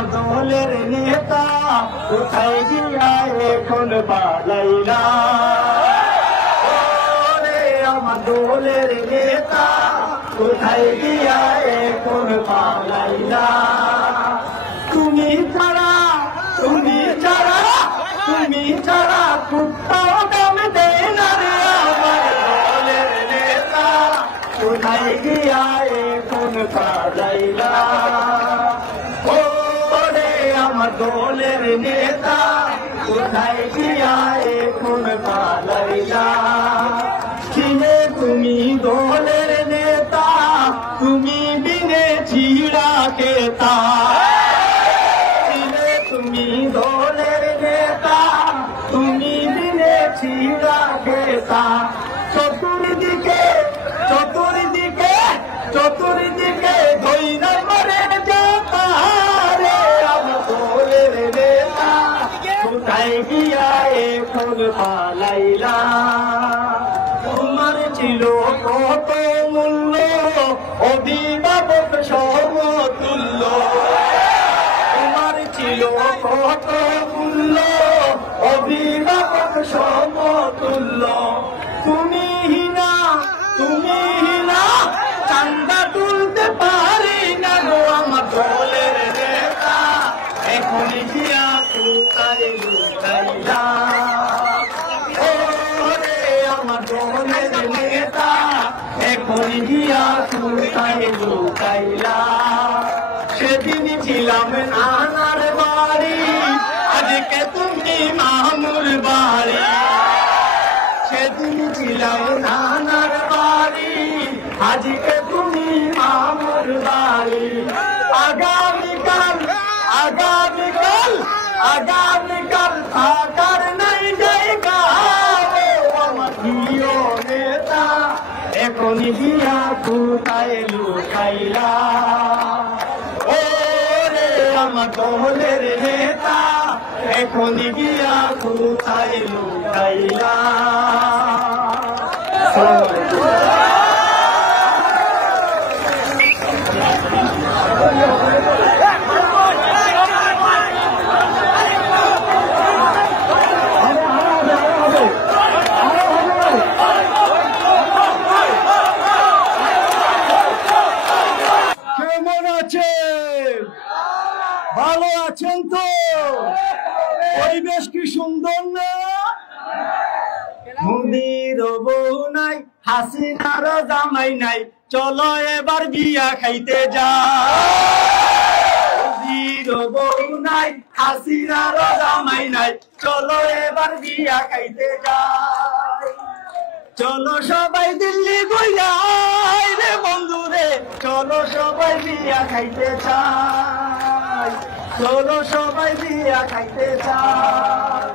আমার দলের নেতা কোথায় গিয়া এখন পালাইলা আমার দলের নেতা কোথায় গিয়া এখন পালাইলা তুমি ছাড়া কুত্তাও দাম দেয় না রে আমার দলের নেতা কোথায় গিয়া এখন পালাইলা ওরে আমার দলের নেতা কোথায় গিয়া এখন পালাইলা ছিলে তুমি দলের নেতা তুমি বিনে ছিড়া কেতা ছিলে তুমি দলের নেতা তুমি বিনে ছিড়া কেতা চতুর্দিকে ধৈরা করে যেতা রে আমার দলের নেতা কোথায় গিয়া এখন পালাইলা তোমার ছিল কত মূল্য অভিভাবক সমতুল্য তোমার ছিল কত মূল্য অভিভাবক সমতুল্য তুমি হিনা চান্দা তুলতে পারি না গো আমার দলের নেতা এখন গিয়া কোথায় লুকাইলা আমার দলের নেতা এখন গিয়া কোথায় লুকাইলা সেদিন ছিলাম নানার বাড়ি আজকে তুমি মামুর বাড়ি সেদিন ছিলাম নানার বাড়ি আজকে তুমি মামুর বাড়ি আগামীকাল থাকার নাই জায়গা আমার প্রিয় নেতা এখন গিয়া কোথায় লুকাইলা ওরে আমার দলের নেতা এখন গিয়া কোথায় লুকাইলা কেমন আছেন? ভালো আছেন তো? পরিবেশ কি সুন্দর না? মোদির বউ নাই হাসিনার জামাই নাই চলো এবার বিয়া খাইতে যাই বউ নাই হাসিনার জামাই নাই চলো এবার বিয়া খাইতে যাই চলো সবাই দিল্লি গইয়াই রে বন্ধু রে চলো সবাই বিয়া খাইতে চাই চলো সবাই বিয়া খাইতে চাই